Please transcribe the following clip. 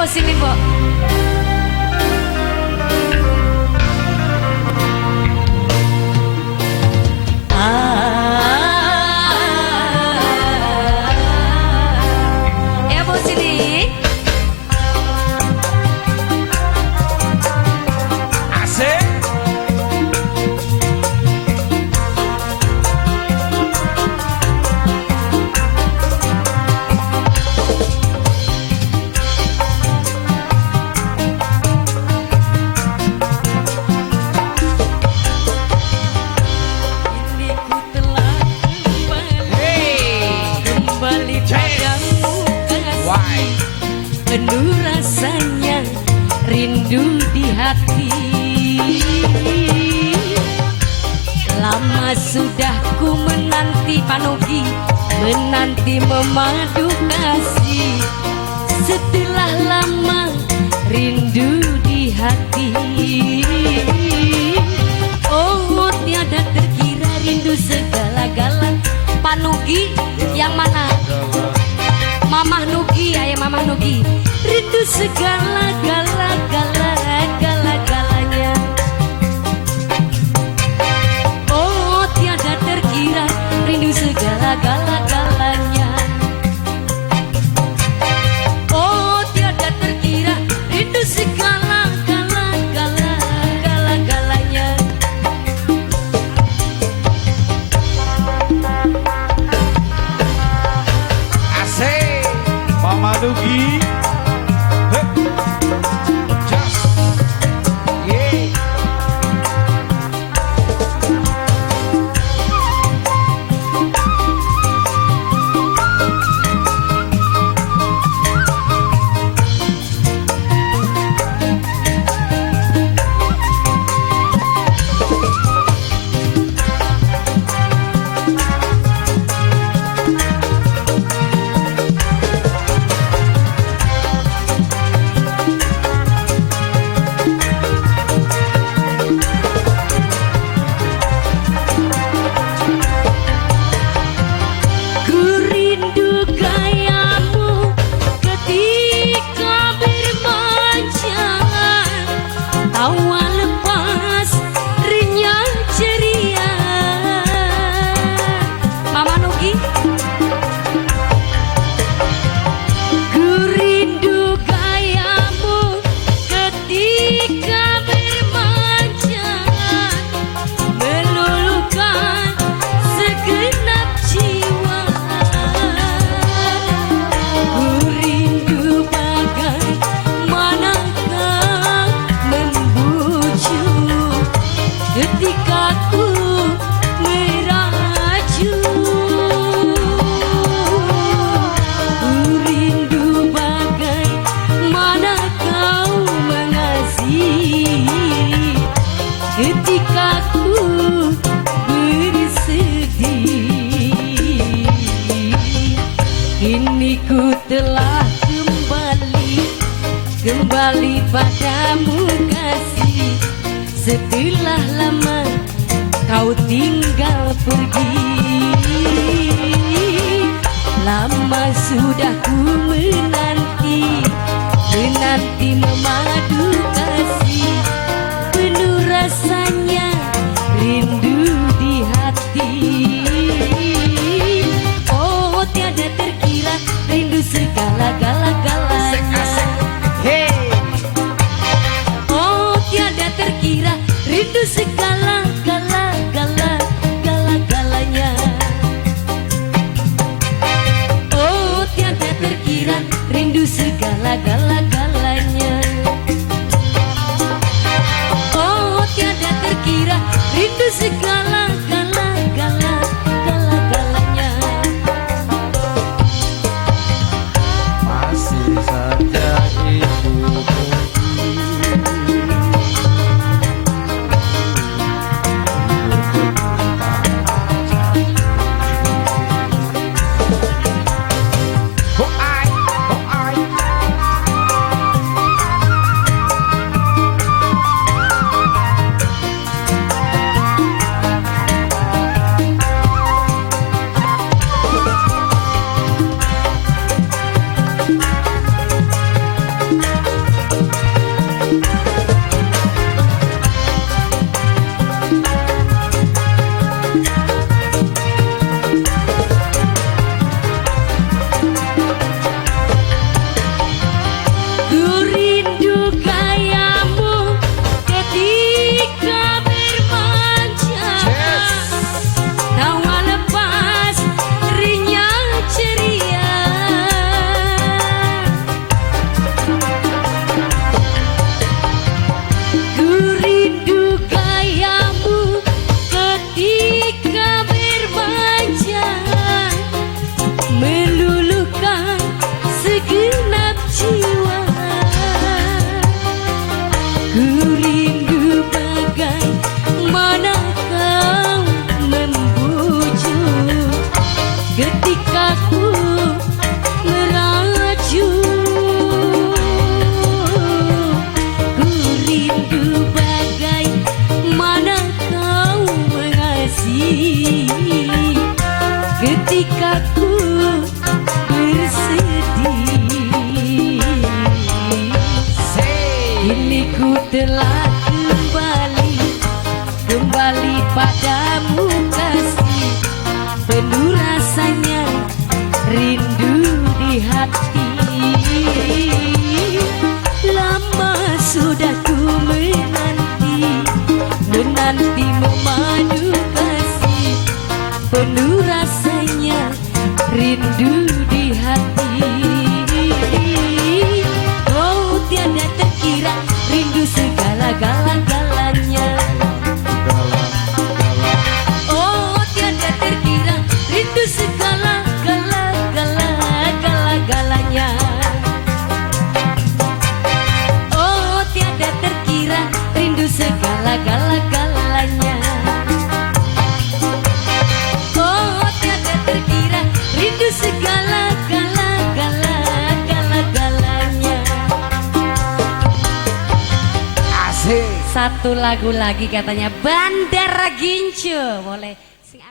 Bu, sini Bu. Ya Bu, sini. Asik. Penuh rasanya rindu di hati. Lama sudah ku menanti Panugi, menanti memadu kasih. Setelah lama rindu di hati. Oh tiada terkira rindu segala-gala. Panugi yang mana? Mamah Nugi, ayah Mamah Nugi. Rindu segala-galanya. Oh tiada terkira rindu segala-galanya. Oh tiada terkira rindu segala-galanya. Asik. Mama Nugi. Ketika ku meraju, ku rindu bagaimana kau mengasihi. Ketika ku bersedih, kini ku telah kembali padamu kasih. Setelah lama kau tinggal pergi. Lama sudah ku menanti memadu kasih. Penuh rasanya rindu di hati. Oh tiada terkira rindu segala-galanya. Rindu segala-galanya. Oh tiada terkira rindu segala-galanya. Ku telah kembali padamu kasih, penuh rasanya rindu di hati. Lama sudah ku menanti memadu kasih, penuh rasanya rindu di hati. Oh tiada terkira rindu segala-galanya. Oh tiada terkira rindu segala-galanya. Oh tiada terkira rindu segala-galanya. Oh tiada terkira rindu segala-galanya. Asik. Satu lagu lagi katanya Bandara Gincu. Boleh sing